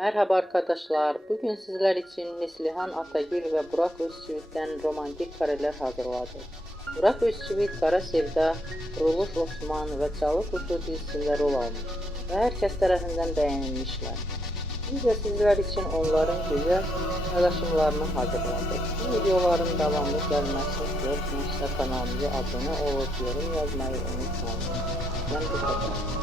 Merhaba arkadaşlar. Bugün sizler için Neslihan Atagül ve Burak Özçivit'ten romantik kareler hazırladı. Burak Özçivit, Kara Sevda, Kuruluş Osman ve Çalı Kuşu dizisinde rol almış ve herkes tarafından beğenilmişler. Biz de sizler için onların güzel paylaşımlarını hazırladık. Bu videoların devamlı gelmesi için kanalımıza abone olup yorum yazmayı unutmayın. Ben bu kadar.